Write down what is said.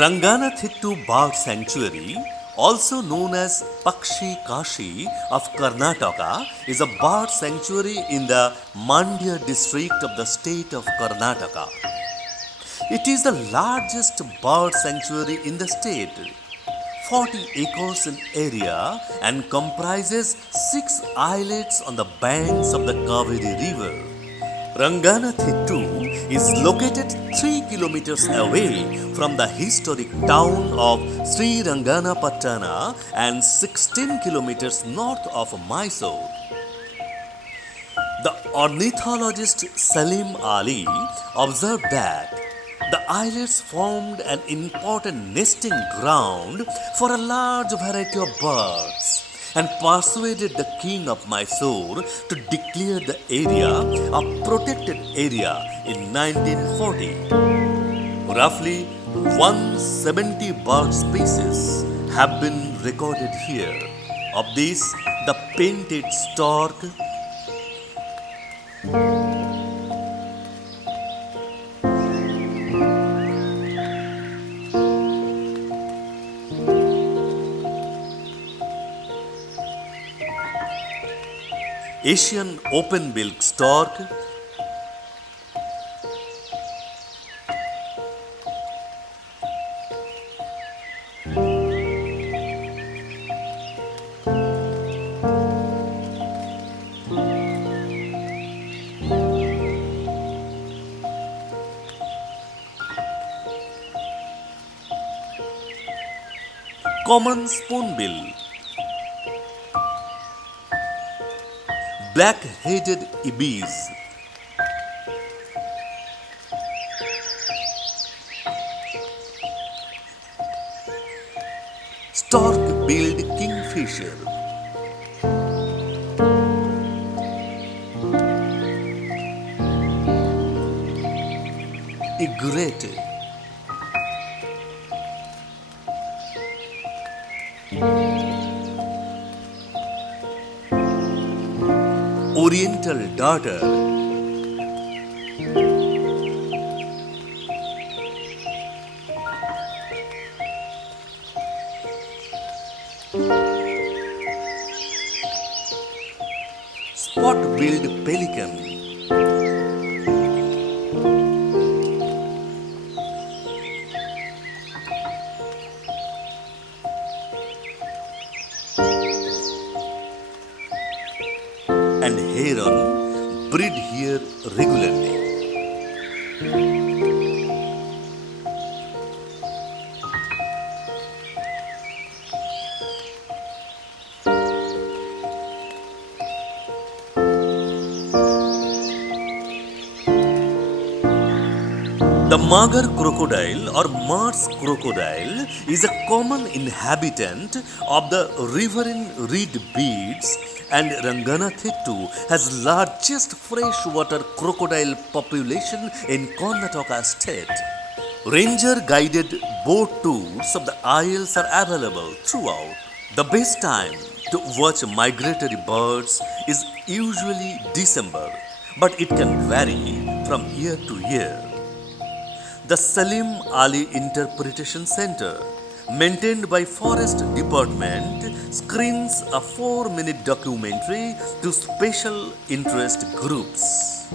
Ranganathittu Bird Sanctuary, also known as Pakshi Kashi of Karnataka, is a bird sanctuary in the Mandya district of the state of Karnataka. It is the largest bird sanctuary in the state, 40 acres in area, and comprises 6 islets on the banks of the Kaveri River. Ranganathittu is located 3 kilometers away from the historic town of Sri Ranganapattana and 16 kilometers north of Mysore. The ornithologist Salim Ali observed that the islets formed an important nesting ground for a large variety of birds and persuaded the king of Mysore to declare the area a protected area in 1940. Roughly 170 bird species have been recorded here. Of these, the painted stork, Asian open-billed stork, common spoonbill, black-headed ibis, stork-billed kingfisher, egret, oriental darter, spot-billed pelican, and heron breed here regularly. The magar crocodile or Mars crocodile is a common inhabitant of the riverine reed beds, and Ranganathittu has largest freshwater crocodile population in Karnataka state. Ranger guided boat tours of the isles are available throughout. The best time to watch migratory birds is usually December, but it can vary from year to year. The Salim Ali Interpretation Center, maintained by Forest Department, screens a 4-minute documentary to special interest groups.